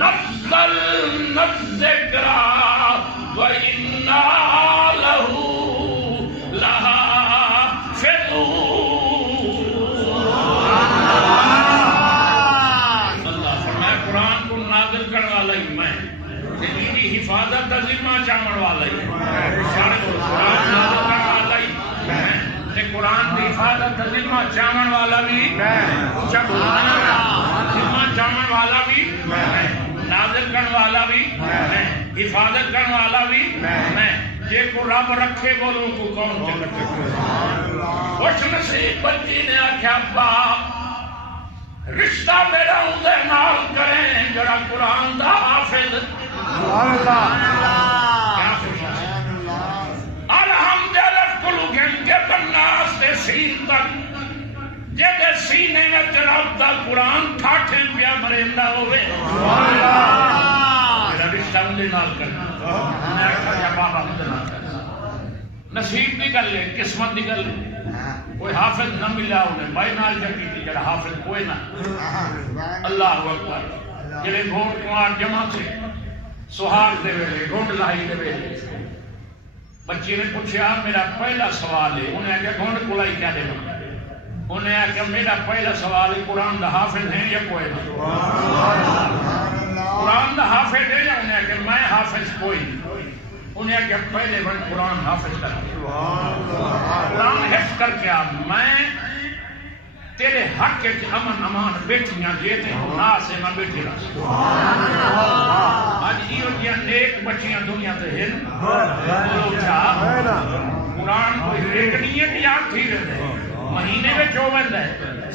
نزلنا الذکر وَإِنَّا لَهُ لَحَافِظُونَ۔ اللہ فرمائے قرآن کو نازل کرنے والا ہی میں، میری حفاظت ذمہ چاہنے والا ہی قرآن نازل کرنے والا ہی میں، قرآن کی حفاظت ذمہ چاہنے والا بھی ذمہ چاہنے والا بھی میں، نازل کرنے والا بھی میں، حفاظت کرنے والا بھی میں۔ جے کو رب رکھے بولوں کو کون سے رکھے؟ خوش نصیب بچی نے آخیا باپ رشتہ میرا اندر نال کریں جڑا قرآن دا حافظ۔ الحمد للہ کے بناس دے سین تک جدے سینے میں جناب دا قرآن ٹھاٹھے پیا مرندہ ہوئے میرا رشتہ اندر نال کرنا۔ میں آخیا بابا اندر نال کرنا، نصیب دی گل ہے، قسمت دی گل ہے۔ کوئی حافظ نہ ملا انہیں بائی نال جگی تھی جڑا حافظ کوئی نہ۔ اللہ اکبر جڑے گھوڑ کمار جمع تھے سہاگ دے ویلے گھوڑ لائی دے ویلے بچی نے پوچھا میرا پہلا سوال ہے، انہیں آگے گھوڑ کلائی کیا دے گا؟ انہیں آگے میرا پہلا سوال ہے قرآن دا حافظ ہیں یا کوئی نہ؟ قرآن دا حافظ ہے یا انہیں آگے میں حافظ کوئی نہیں؟ انہیں آگے پہلے بڑھ قرآن حافظ کر کے قرآن حفظ کر کے آپ میں تیرے حق کے امن امان بیٹھیاں دیتے ہوں نا سے میں بیٹھی رہا آج یہ نیک بچیاں دنیا تے ہیں قرآن کوئی ایک نیت یاد تھی رہتے مہینے میں جو بند ہے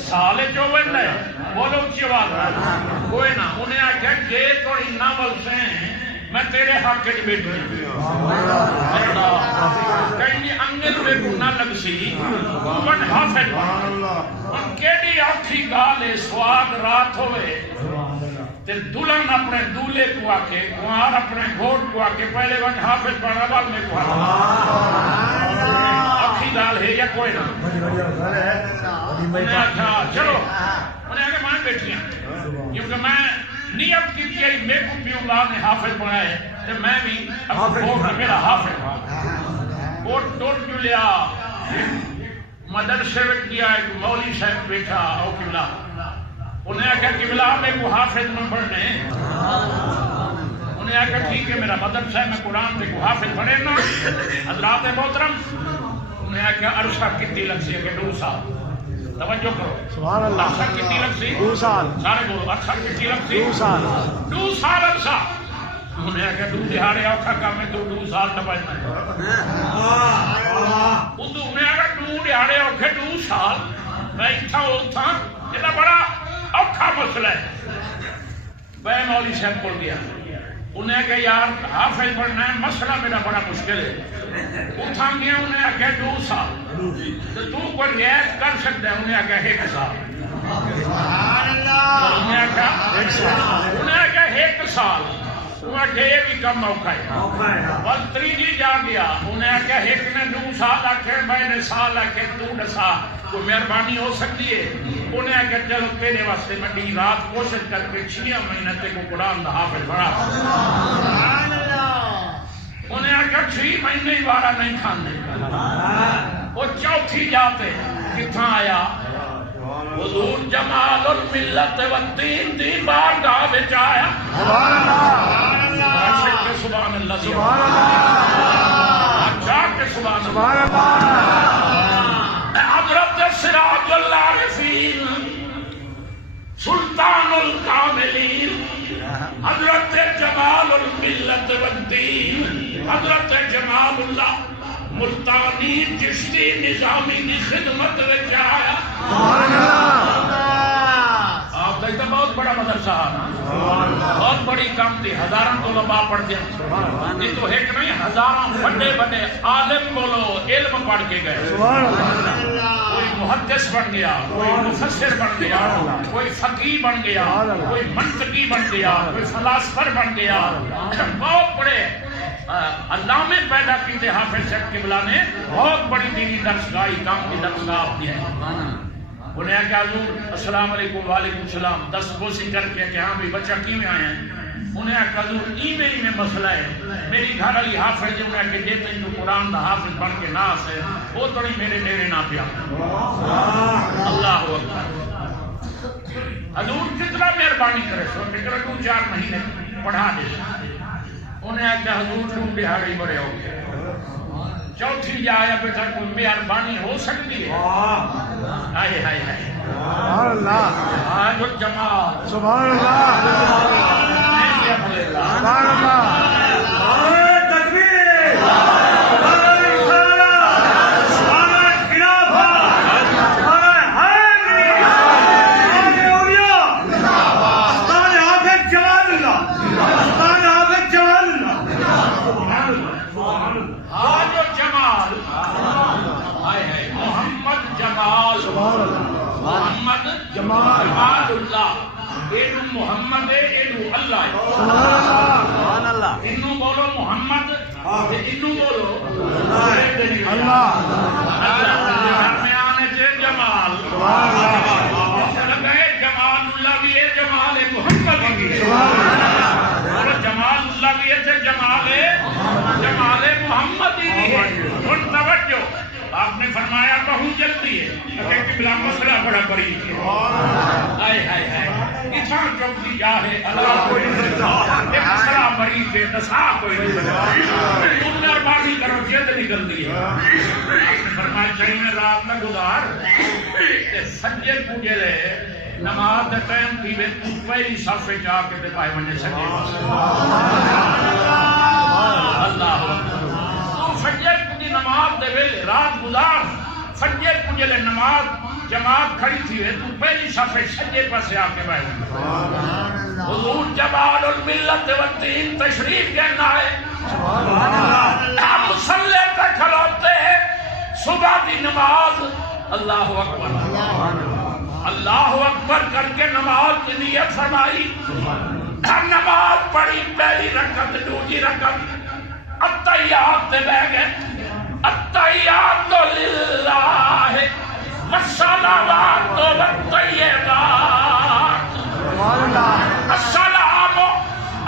سال جو بند ہے بولو اچھی آواز کوئی نہ انہیں آگے جے توڑی ناول سے میں تیرے حق کے بیٹھی کہیں انگل میں گناہ لگ سی من حافظ ان کیڑی آکھی گالے سواد رات ہوئے تے دلہن اپنے دولے کو آکے کوار اپنے گھوڑ کو آکے پہلے من حافظ بڑھا بال میں کو آکے آکھی گال ہے یا کوئی نہ انہیں آکھا چلو انہیں آگے میں بیٹھی ہیں کیونکہ میں نیت کی کہ میں کو بھی اللہ نے حافظ بنائے تو میں بھی اپنا میرا حافظ اور ٹوٹ جو لیا مدرسے میں کیا ایک مولی صاحب بیٹھا او قبلہ انہیں آکھا قبلہ میں کو حافظ میں پڑھنے انہیں آکھا ٹھیک ہے میرا مدرسہ ہے میں قرآن سے کو حافظ پڑھے نا حضرات محترم انہیں آکھا عرصہ کتنی لگ سی ہے کہ 2 سال توجہ کرو سبحان اللہ عرصہ کتنی لگ سی 2 سال سارے بولو عرصہ کتنی لگ سی 2 سال 2 سال عرصہ انہیں آکھا 2 دہاڑے اوکھا کام ہے تو 2 سال تبجنا ہے انہیں آکھا 2 دہاڑے اوکھے 2 سال میں اتھا ہوتا یہ بڑا اوکھا مسئلہ ہے میں مولی صاحب بول دیا انہیں کہا یار حافظ پڑھنا ہے مسئلہ میرا بڑا مشکل ہے اتھا گیا انہیں آکھا 2 سال تو تو کوئی ریاض کر سکتا ہے انہیں آکھا 1 سال انہیں آکھا 1 سال انہیں آکھا یہ بھی کم موقع ہے بس 3 جا گیا انہیں آکھا ایک نے 2 سال آکھے میں نے سال آکھے تو ڈسا کوئی مہربانی ہو سکتی ہے انہیں آکھا چلو تیرے واسطے میں ڈی رات کوشش کر کے 6 مہینے تے کو قرآن دا حافظ بڑھا انہیں آکھا 6 مہینے ہی بارہ نہیں کھانے وہ چوتھی جاتے کتھاں آیا حضور جمال الملت والدین دی بارگاہ وچ آیا سبحان اللہ سبحان اللہ سبحان اللہ حضرت سراج العارفین سلطان الکاملین حضرت جمال الملت والدین حضرت جمال اللہ ملتانی چشتی نظامی کی خدمت وچ آیا آپ دیکھتے بہت بڑا مدرسہ بہت بڑی کام تھی ہزاروں طلباء پڑھتے ہیں یہ تو ایک نہیں ہزاروں بڑے بڑے عالم بولو علم پڑھ کے گئے کوئی محدث بن گیا کوئی مفسر بن گیا کوئی فقیہ بن گیا کوئی منطقی بن گیا کوئی فلاسفر بن گیا بہت بڑے علامے پیدا کیتے حافظ صاحب قبلہ نے بہت بڑی دینی درسگاہ کام کی درسگاہ دی ہے انہیں کہا حضور السلام علیکم وعلیکم السلام 10 بوسی کر کے کہ ہاں بھی بچہ کیوں آئے ہیں انہیں حضور ای میں مسئلہ ہے میری گھر والی حافظ جو انہیں کہ جیتے ہیں قرآن دا حافظ بن کے ناس ہے وہ تو نہیں میرے نیرے نہ پیا اللہ اکبر حضور کتنا مہربانی کرے سو نکل 2-4 مہینے پڑھا دے انہیں کہ حضور تم بہاڑی بڑے ہو گئے چوتھی جایا بیٹا کوئی مہربانی ہو سکتی ہے ہائے ہائے ہائے سبحان اللہ آج جمال سبحان اللہ سبحان اللہ تکبیر محمد جمال اللہ ایڈو محمد ایڈو اللہ سبحان اللہ انو بولو محمد انو بولو اللہ میں آنے سے جمال گئے جمال اللہ بھی ہے جمال محمد بھی اور جمال اللہ بھی ہے جمال محمد بھی ہے اور توجہ آپ نے فرمایا بہت جلدی ہے کہ بلا مسئلہ بڑا بڑی ہے ہائے ہائے ہائے اتنا چوکی جا ہے اللہ کوئی ایک مسئلہ بڑی ہے دسا کوئی انہر بازی کرو جد نکل دی ہے آپ نے فرمایا چاہیے رات میں گزار سجد پوجے لے نماز دے ٹائم پیوے پہلی صفحے جا کے دے پائے منجے سجد اللہ فجر کی نماز دے ویلے رات گزار فجر کی لے نماز جماعت کھڑی تھی ہے تو پہلی صفحے سجے پاسے آ کے بیٹھ حضور جمال الملت والدین تشریف کہنا ہے ہم مصلی پہ کھلوتے ہیں صبح کی نماز اللہ اکبر اللہ اکبر کر کے نماز کی نیت فرمائی نماز پڑھی پہلی رکعت دوسری رکعت التحیات دے بہ گئے التحیات للہ والصلوات والطیبات السلام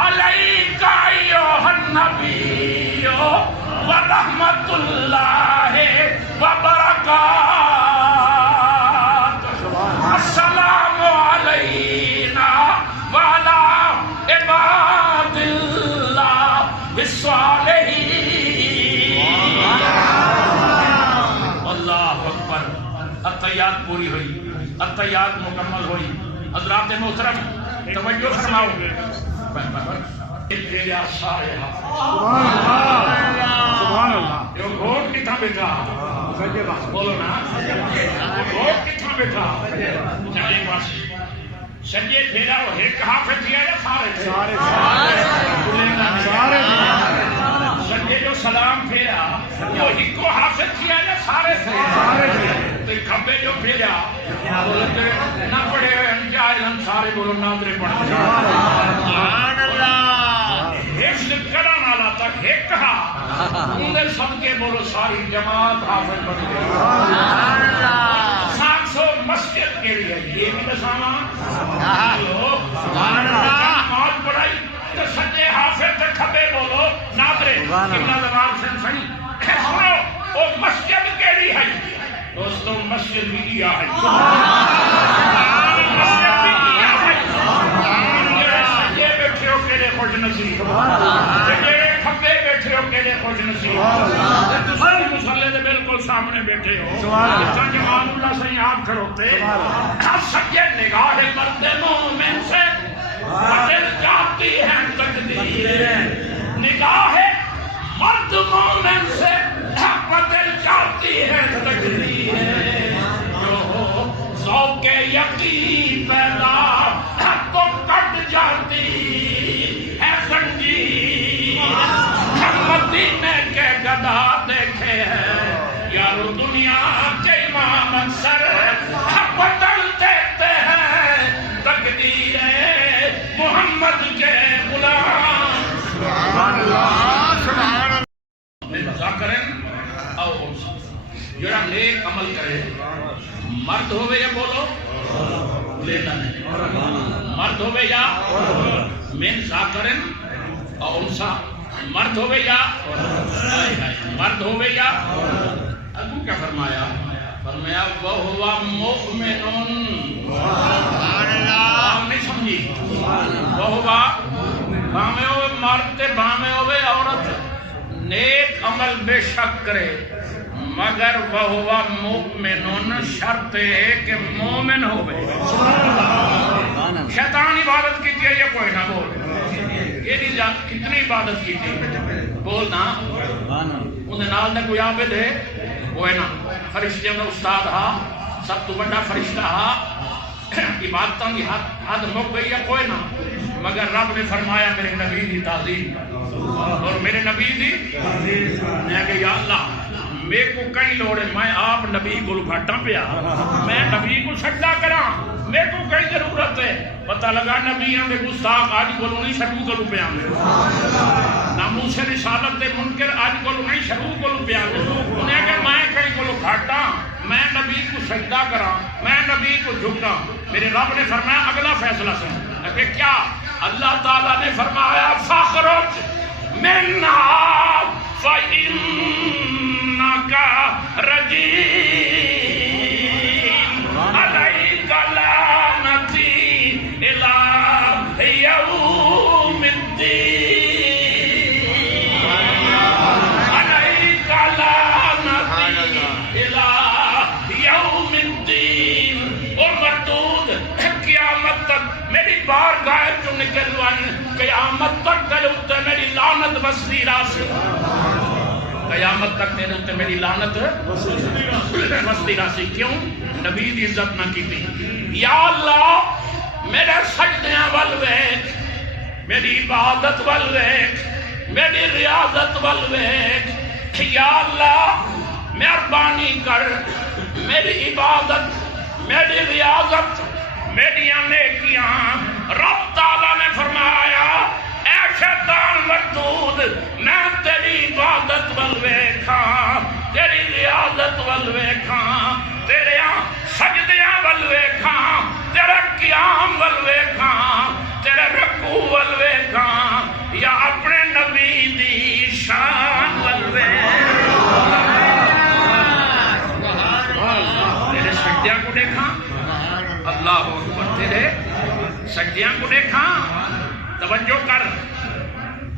علیک ایھا النبی ورحمۃ اللہ وبرکاتہ السلام علینا وعلی عباد اللہ الصالحین اللہ اکبر التحیات پوری ہوئی التحیات مکمل ہوئی حضرات محترم توجہ فرماؤ سبحان اللہ یہ گھوٹ کتنا بیٹھا بولو نا گھوٹ کتنا بیٹھا چلے پاس سجے پھیرا وہ ایک حافظ تھیا یا سارے سجے جو سلام پھیرا وہ ایک کو حافظ تھیا یا سارے تو کھبے جو پھیرا نہ پڑھے ہم جائل ہم سارے بولو نادرے پڑھ سبحان اللہ حفظ کرن والا تک ایک کہا اندر سب کے بولو ساری جماعت حافظ بن گئی سبحان اللہ 700 مسجد کے لیے یہ بھی بسانا سبحان اللہ نماز پڑھائی تو سجے حافظ تے کھبے بولو نادرے ابن زمان سے صحیح سنو وہ مسجد کیڑی ہے دوستو مسجد بھی کیا ہے مسجد بھی کیا ہے سجے بیٹھے ہو کے لئے خوش نصیب سجے کھبے بیٹھے ہو کے لئے خوش نصیب ساری مسلح دے بالکل سامنے بیٹھے ہو جہاں جمال اللہ سے آپ کھڑوتے سجے نگاہ مرد مومن سے بدل جاتی ہے تقدیر نگاہ مرد مومن سے بدل جاتی ہے تقدیر جو ذوق یقین پیدا تو کٹ جاتی ہے زنجیر مدینے کے گدا دیکھے ہیں یارو دنیا کے امام اکثر بدل دیتے ہیں تقدیر محمد کے غلام سبحان اللہ سبحان اللہ کریں او جڑا نیک عمل کرے مرد ہوئے یا بولو مرد ہوئے یا من ذاکرن اور انسا، مرد ہوئے یا مرد ہوئے یا ابو کیا فرمایا؟ فرمایا وَهُوَ مُؤْمِنٌ، آپ نہیں سمجھی؟ وَهُوَ بھامے ہوئے مرد تے بھامے ہوئے عورت نیک عمل بے شک کرے، مگر وَهُوَ مُؤْمِنٌ شرط ہے کہ مومن ہوئے۔ شیطان عبادت کی تھی، یہ کوئی نہ بول، یہ نہیں جان کتنی عبادت کی تھی بولنا، انہیں نال نے کوئی عابد ہے کوئی نہ، فرشتیاں میں استاد ہا، سب تو بڑا فرشتہ ہا، عبادتاں کی حد مک گئی ہے کوئی نہ، مگر رب نے فرمایا میرے نبی دی تعظیم اور میرے نبی دی، میں کہ یا اللہ میرے کو کئی لوڑے، میں آپ نبی کو گھٹا پیا، میں نبی کو سجدہ کرا، میرے کو کئی ضرورت ہے، پتہ لگا نبیوں کے گستاخ آج کو نہیں شروع کرو پیا میں، ناموس رسالت دے منکر آج کو نہیں شروع کرو پیا میں، انہیں کہ میں کئی کو گھٹا، میں نبی کو سجدہ کرا، میں نبی کو جھکا، میرے رب نے فرمایا اگلا فیصلہ سن، کہ کیا؟ اللہ تعالیٰ نے فرمایا فاخرج منہا فإنک رجیم علیک لعنتی الی یوم الدین، علیک لعنتی الی یوم الدین، اور مردود قیامت تک میری بارگاہ تو نکلوان، قیامت تک تیرے اتے میری لعنت بستی راسی، قیامت تک تیرے اتے میری لعنت بستی راسی، کیوں؟ نبی دی عزت نہ کی تھی۔ یا اللہ میرے سجدیاں والویک، میری عبادت والویک، میری ریاضت والویک، یا اللہ مہربانی کر، میری عبادت، میری ریاضت، میری نیکیاں، رب تعالیٰ نے فرمایا اے شیطان مردود، میں تیری عبادت والویکھاں، تیری ریاضت والویکھاں، تیرے سجدیاں والویکھاں، تیرے قیام والویکھاں، تیرے رکوع والویکھاں، یا اپنے نبی دی شان والویکھاں، تیرے سجدیاں کو دیکھاں، اللہ اکبر، تیرے سجدیاں کو دیکھاں، توجہ کر،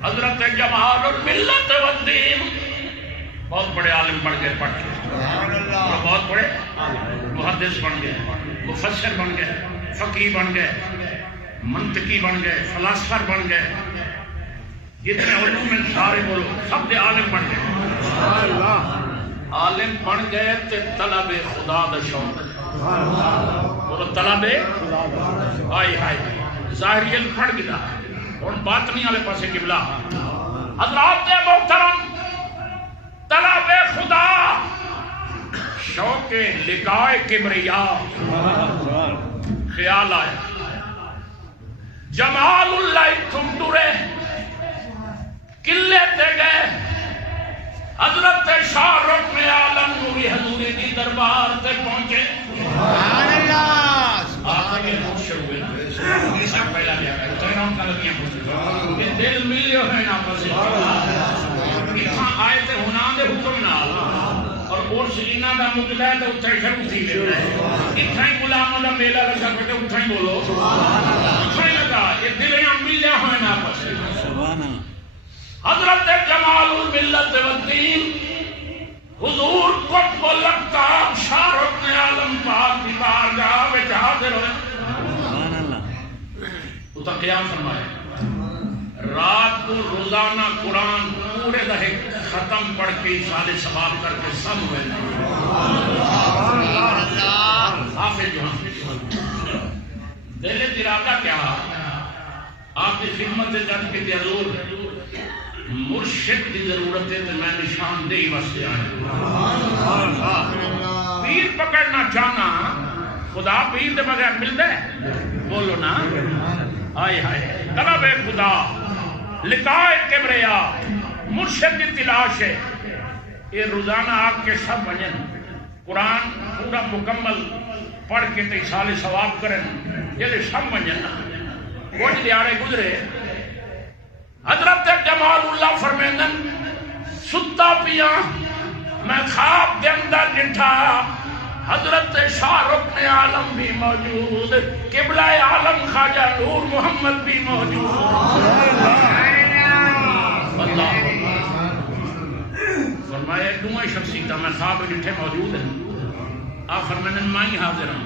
حضرت جمال الملت والدین بہت بڑے عالم بن گئے، پڑھ کے بہت بڑے محدث بن گئے، مفسر بن گئے، فقیہ بن گئے، منطقی بن گئے، فلاسفر بن گئے، جتنے علوم میں سارے بولو سب دے عالم بن گئے، عالم بن گئے تے طلب خدا دا شوق، بولو طلب آئی ہائی، ظاہری علم پڑھ گیا اور باطنی والے پاسے قبلہ، حضرات محترم، طلب خدا، شوق لقائے کبریا، خیال آیا جمال اللہ تم ٹرے قلعے تے گئے، حضرت شاہ رکن عالم نوری حضوری کی دربار تے پہنچے، آخر یہ لوگ شروع ہوئے نا، پہلا لیا گیا تو انہوں کا لگیاں پوچھتے کہ دل ملیو ہے نا پسے اتھاں آئے تے ہونا دے حکم نال، اور اور سلینہ دا مقدہ ہے تو اتھاں شروع تھی لیتا ہے، اتھاں ہی غلامہ دا میلہ رکھا کرتے اتھاں ہی بولو، اتھاں ہی لگا یہ دلیاں ملیو ہے نا پسے۔ حضرت جمال الملت والدین حضور قطب الافطاب شاہ رکن عالم پاک کی بارگاہ میں حاضر ہوئے، تو قیام فرمائے، رات کو روزانہ قرآن پورے دہے ختم پڑھ کے سارے ثواب کر کے سب ہوئے حافظ جو دل ارادہ کیا آپ کی خدمت جن کے حضور مرشد کی ضرورت ہے تو میں نشاندہی واسطے آیا، پیر پکڑنا چاہنا، خدا پیر دے بغیر ملتا ہے، بولو نا، آئے ہائے، طلب خدا، لقائے کبریا، مرشد کی تلاش ہے، یہ روزانہ آپ کے سب بنن، قرآن پورا مکمل پڑھ کے ایصال ثواب کرن، جلے شم منجنا کچھ دیارے گزرے حضرت جمال اللہ فرمیندن ستا پیا میں خواب دے اندر ڈٹھا حضرت شاہ رکن عالم بھی موجود قبلہ عالم خواجہ نور محمد بھی موجود اللہ فرمایا دوئے شخصیتہ میں خواب ڈٹھے موجود ہیں آپ فرمائن میں ہی حاضر ہوں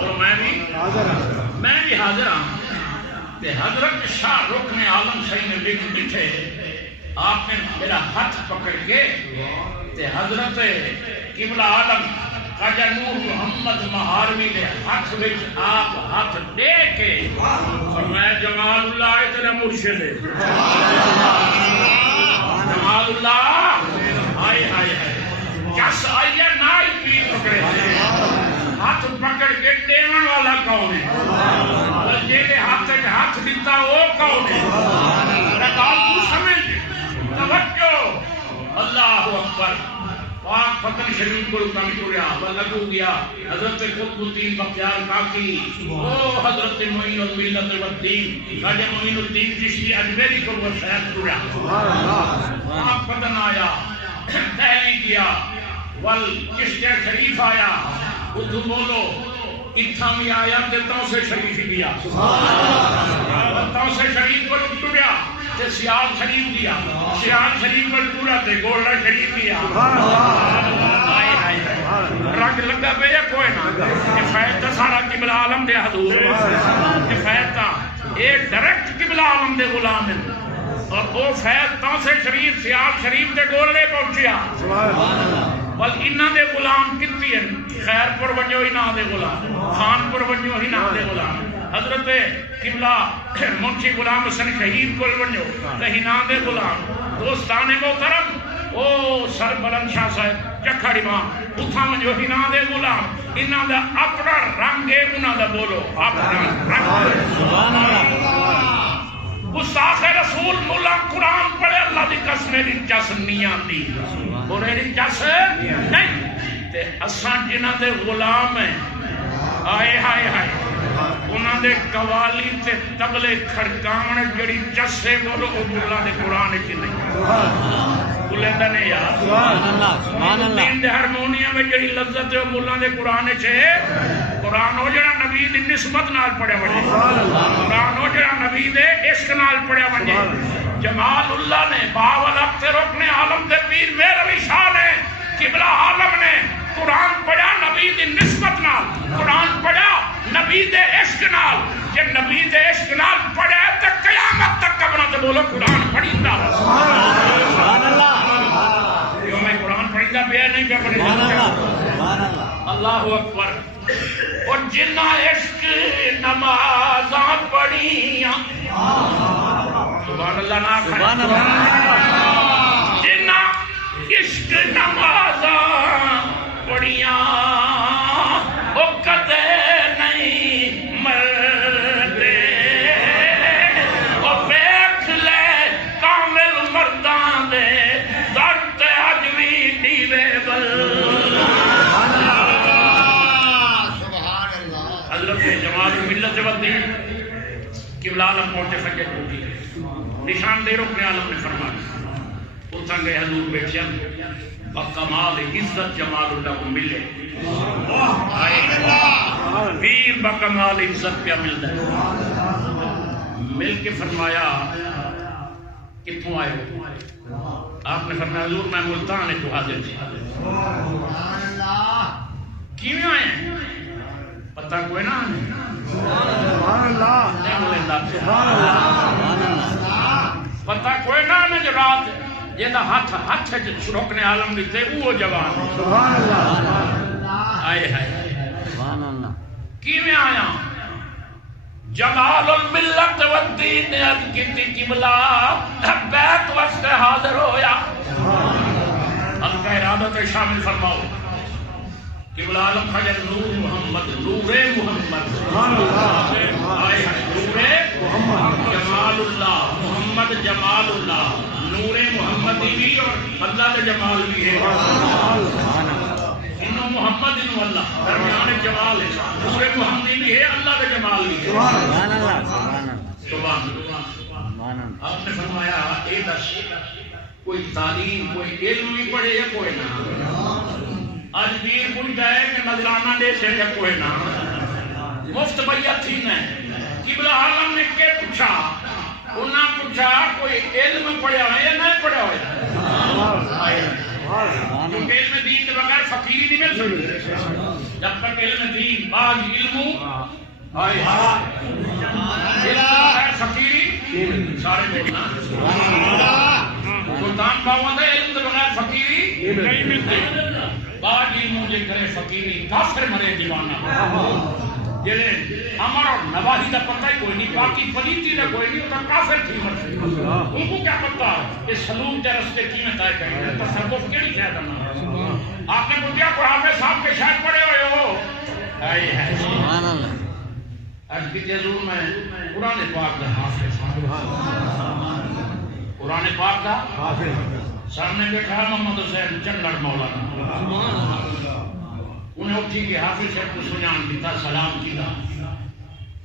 اور میں بھی حاضر ہوں کہ حضرت شاہ رکن عالم صحیح نے لکھ ڈٹھے آپ نے میرا ہاتھ پکڑ کے تے حضرت قبلہ عالم خواجہ نور محمد مہاروی نے ہاتھ وچ آپ ہاتھ دے کے فرمایا جمال اللہ اتنا مرشد ہے جمال اللہ آئے آئے آئے جس آئیے نائی پیر پکڑے ہاتھ پکڑ کے دیون والا کون ہے جیلے ہاتھ دیتا وہ کون ہے رکال تو سمجھ توجہ اللہ اکبر پاک فتن شریف کو رکھا بھی ٹوریا لگو گیا حضرت قطب الدین بختیار کاکی او حضرت معین الملت والدین راجہ معین الدین چشتی اجمیری کو وہ شہد ٹوریا پاک فتن آیا دہلی کیا ول چشتی شریف آیا ادھو بولو اتھا میں آیا تیتاؤں سے شریف ہی دیا تیتاؤں سے شریف کو ٹوریا تے سیال شریف دیا سیال شریف پر پورا تے گولڈا شریف دیا آئے آئے رنگ لگا پہ یا کوئی نہ کفایت سارا قبلہ عالم دے حضور کفایت اے ڈائریکٹ قبلہ عالم دے غلام ہیں اور وہ فیض تاں سے شریف سیال شریف دے گولڈے پہنچیا بل انہاں دے غلام کتنی ہیں خیر پر ونجو انہاں دے غلام خان پر ونجو انہاں دے غلام حضرت قبلہ منشی غلام حسن شہید کو ونجو تہینہ دے غلام دوستان محترم او سر بلند شاہ صاحب چکھڑ امام اتھا ونجو ہنہ دے غلام انہاں دا اپنا رنگ ہے انہاں دا بولو اپنا رنگ گستاخ رسول مولا قرآن پڑھے اللہ دی قسم میری چس نہیں آتی اور میری چس نہیں تے اساں جنہاں دے غلام ہیں آئے ہائے ہائے انہاں دے قوالی تے تبلے کھڑکاون جڑی چسے بولو او مولا دے قرآن چ نہیں بولے دا نہیں یار سبحان اللہ دین دے ہارمونیم میں جڑی لذت ہے مولا دے قرآن چ قرآن ہو جڑا نبی دی نسبت نال پڑھیا وجے قرآن ہو جڑا نبی دے عشق نال پڑھیا وجے جمال اللہ نے باول اختر رکن عالم دے پیر میروی شاہ نے قبلہ عالم نے قرآن پڑھا نبی دی نسبت نال قرآن پڑھا نبی دے عشق نال کہ نبی دے عشق نال پڑھا تے قیامت تک قبرہ تے بولو قرآن پڑھیندا سبحان اللہ کیوں میں قرآن پڑھیندا پیا نہیں پیا پڑھیندا اللہ اکبر اور جنہ عشق نمازاں پڑھیاں سبحان اللہ نا سبحان اللہ جنہ عشق نمازاں پڑھیاں او کدے نہیں مردے او بیٹھ لے کامل مردان دے درد اج وی دیوے بل حضرت جمال ملت والدین قبلہ عالم پہنچے سکے ہوگی نشان دے رکن عالم نے فرمایا اتھا گئے حضور بیٹھیا بکمال عزت جمال اللہ کو ملے پیر بکمال عزت پہ ملتا ہے مل کے فرمایا کتوں آئے ہو آپ نے فرمایا حضور میں ملتان ہے تو حاضر تھی کیوں آئے ہیں پتہ کوئی نہ پتہ کوئی نہ جو رات جیدہ ہاتھ رکن عالم دیتے وہ جوان آئے آئے کی میں آیا جمال الملت والدین نے عرض کیتی قبلہ بیت وقت حاضر ہویا اللہ کا ارادت شامل فرماؤ قبلہ عالم خواجہ نور محمد نور محمد آئے نور جمال اللہ محمد جمال اللہ نور محمدی بھی اور اللہ کا جمال بھی ہے انہوں محمد اللہ درمیان جمال ہے پورے محمدی بھی ہے اللہ کا جمال بھی ہے سبحان اللہ آپ نے فرمایا اے دس کوئی تعلیم کوئی علم بھی پڑھے یا کوئی نہ آج پیر پوچھتا ہے کہ نظرانہ دے سے یا کوئی نہ مفت بیعت تھی نے قبلہ عالم نے کیا پوچھا انہاں پوچھا کوئی علم پڑھا ہے یا نہیں پڑھا ہے کیونکہ علم دین کے بغیر فقیری نہیں مل سکتی جب تک علم دین باج علم آئے علم بغیر فقیری سارے بولنا سلطان باوند ہے علم بغیر فقیری نہیں ملتے باج علم مجھے کرے فقیری کافر مرے دیوانہ جلے امر اور نواہی دا پتہ ہی کوئی نہیں باقی پلیتی دا کوئی نہیں ہوتا کافر تھی مرتے ان کو کیا پتہ کہ سلوک دے رستے کی میں طے کریں تصوف کے لیے کیا کرنا آپ نے پوچھا کو حافظ صاحب کے شاید پڑے ہوئے ہو سبحان اللہ آج کی جزور میں قرآن پاک دا حافظ قرآن پاک دا حافظ سامنے بیٹھا محمد حسین چنگڑ مولانا انہیں اٹھی کہ حافظ صاحب کو سنان دیتا سلام کیتا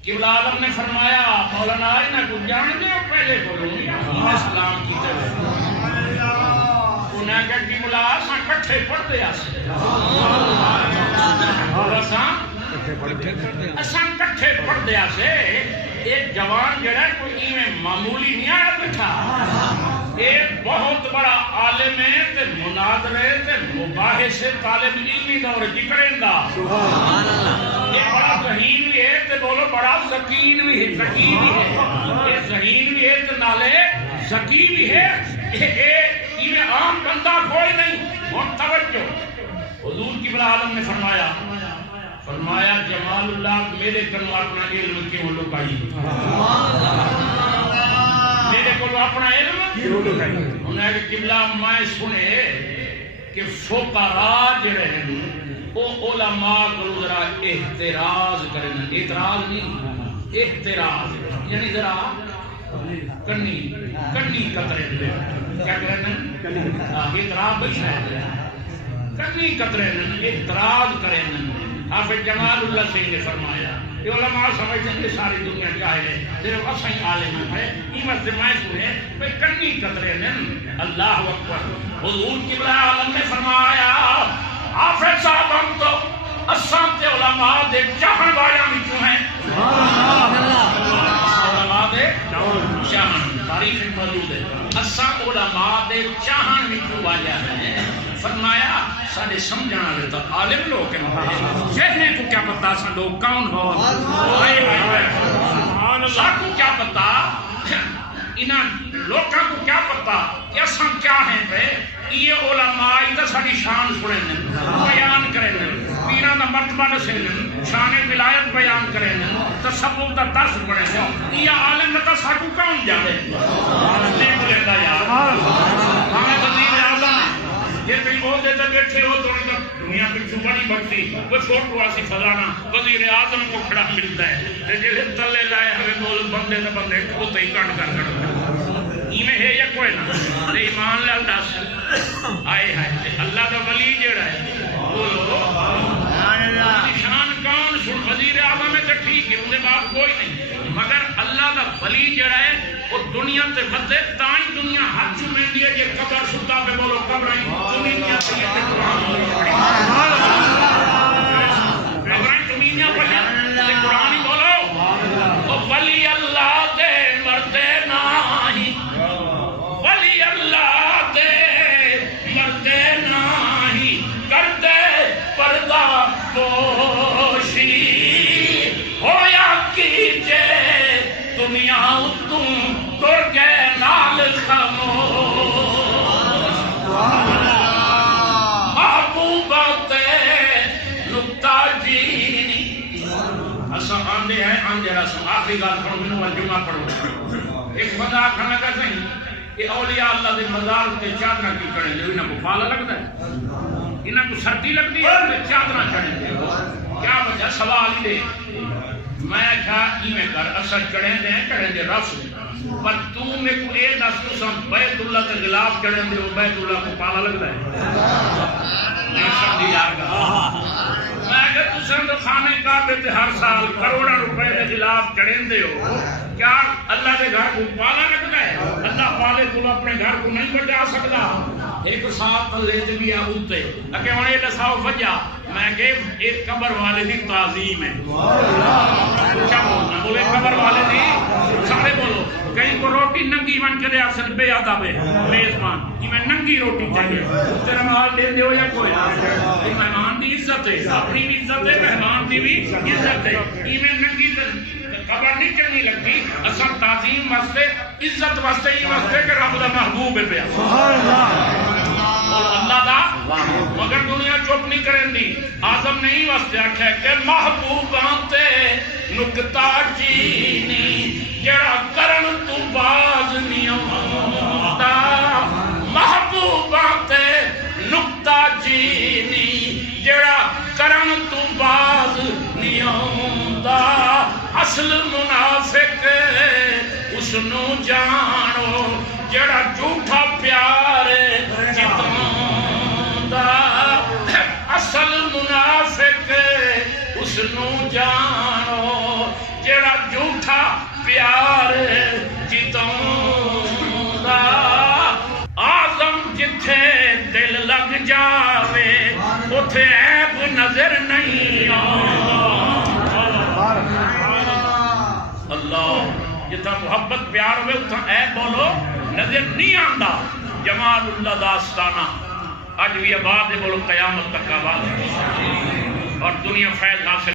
قبلہ عالم نے فرمایا مولانا آج نہ کچھ جانے دے پہلے بولوں انہیں سلام کیتا انہیں کہا قبلہ آساں کٹھے پڑھ دے آسے آساں کٹھے پڑھ دے آسے ایک جوان جڑا کوئی ایمیں معمولی نہیں آیا بیٹھا ایک بہت بڑا عالم ہے تے مناظرے تے مباحث طالب علمی دور جکریں دا یہ بڑا ذہین بھی ہے تے بولو بڑا ذکین بھی ہے ذکی بھی ہے یہ ذہین بھی ہے تے نالے ذکی بھی ہے یہ عام بندہ کوئی نہیں اور توجہ حضور قبلہ عالم نے فرمایا جمال اللہ میرے کنو اپنا علم کیوں لکائی میرے کو اپنا علم انہیں کہ قبلہ میں سنے کہ فقراء جڑے ہیں وہ علماء کو ذرا احتراز کریں اعتراض نہیں احتراز یعنی ذرا کنی قطرے کیا کریں اعتراض بچنا ہے کنی قطرے احتراز کریں حافظ جمال اللہ سنگھ نے فرمایا کہ علماء سمجھتے ہیں کہ ساری دنیا جاہل ہے صرف اسیں عالم ہے قیمت سے میں سنے بھئی کنی قطرے نن اللہ اکبر حضور قبلہ عالم نے فرمایا حافظ صاحب ہم تو اساں تے علماء دے چاہن والیاں وچوں ہیں علماء دے چاہن تاریخ موجود ہے اساں علماء دے چاہن وچوں والیاں ہیں فرمایا سارے سمجھنا والے تو عالم لوگ ہیں کہنے کو کیا پتا سن لوگ کون ہو سب کو کیا پتا انہاں لوگوں کو کیا پتا کہ اساں کیا ہیں پہ یہ علماء ادھر ساری شان سنیں بیان کریں پیران دا مرتبہ دسیں شان ولایت بیان کریں تصوف دا درس پڑھیں یہ عالم نہ ساکو کون جاوے دیکھ لیتا یار ہمیں وزیر اعظم یہ بھی بہت دیتے بیٹھے ہو تو دنیا پچھو بڑی بڑھتی وہ فوٹو آسی خزانہ وزیر اعظم کو کھڑا ملتا ہے جیسے تلے لائے ہمیں بول بندے نہ بندے کھوتے ہی کٹ کر ایمیں ہے یا کوئی نہ ایمان لے اللہ سے آئے ہیں اللہ کا ولی جڑا ہے بولو شان کون سن وزیر اعظم ہے تو ٹھیک ہے انہیں بات کوئی نہیں مگر اللہ کا ولی جڑا ہے وہ دنیا تے بدے تائیں دنیا ہاتھ چومیں دیئے کہ قبر ستا پہ بولو قبرائیں دنیا پڑھیں قبرائیں دنیا پڑھیں قرآن ہی بولو وہ ولی اللہ دے مردے نہیں ولی اللہ دے مردے نہیں کردے پردہ پوشی ہویا کیجے دنیا تم کر گئے نال خاموش محبوبات نکتہ جینی اسا آندے ہیں آندے رسم آخری گال پڑھو منو الجمعہ پڑھو ایک بندہ کھانا کہتے ہیں کہ اولیاء اللہ دے مزار کے چادرہ کی کریں جو انہاں کو پالا لگتا ہے انہاں کو سردی لگتی ہے انہیں چادرہ چڑھیں کیا وجہ سوال ہی دے میں کہا میں کر اثر چڑھیں دے رس پر تو میں کو اے دس تو سم بیت اللہ کے غلاف چڑھیں دے وہ بیت اللہ کو پالا لگ رہا ہے میں سمجھی یار گا میں اگر تو سم خانے کعبے تے ہر سال کروڑا روپے کے خلاف چڑھیں دے ہو کیا اللہ کے گھر کو پالا لگ رہا ہے اللہ والے کو اپنے گھر کو نہیں بچا سکتا ایک ساتھ لے تے بھی آتے اکے وہاں یہ دساؤ وجہ میں کہ ایک قبر والے دی تعظیم ہے کیا بولنا بولے قبر والے دی سارے بولو کہیں کو روٹی ننگی بن کے لے آسن بے ادب ہے میزبان کہ میں ننگی روٹی چاہیے تیرا مال دے دے ہو یا کوئی مہمان دی عزت ہے اپنی بھی عزت ہے مہمان دی بھی عزت ہے یہ میں ننگی قبر نہیں چلنی لگتی اصل تعظیم واسطے عزت واسطے ہی واسطے کہ رب دا محبوب ہے پیا اور اللہ دا مگر دنیا چپ نہیں کریں دی آزم نہیں واسطے آکھے کہ محبوباں تے نکتا چینی جڑا کرن تو باز نہیں آتا محبوباں تے نکتا چینی جڑا کرن تو باز نہیں آتا اصل منافق اس نو جانو جڑا جھوٹا پیار جتاؤندا اصل منافق اس نو جانو جڑا جھوٹا پیار جتاؤندا آزم جتھے دل لگ جاوے اتھے عیب نظر نہیں اللہ جتھا محبت پیار ہوئے اتھا اے بولو نظر نہیں آندا جمال اللہ داستانہ آج بھی آباد ہے بولو قیامت تک آباد ہے اور دنیا فیض حاصل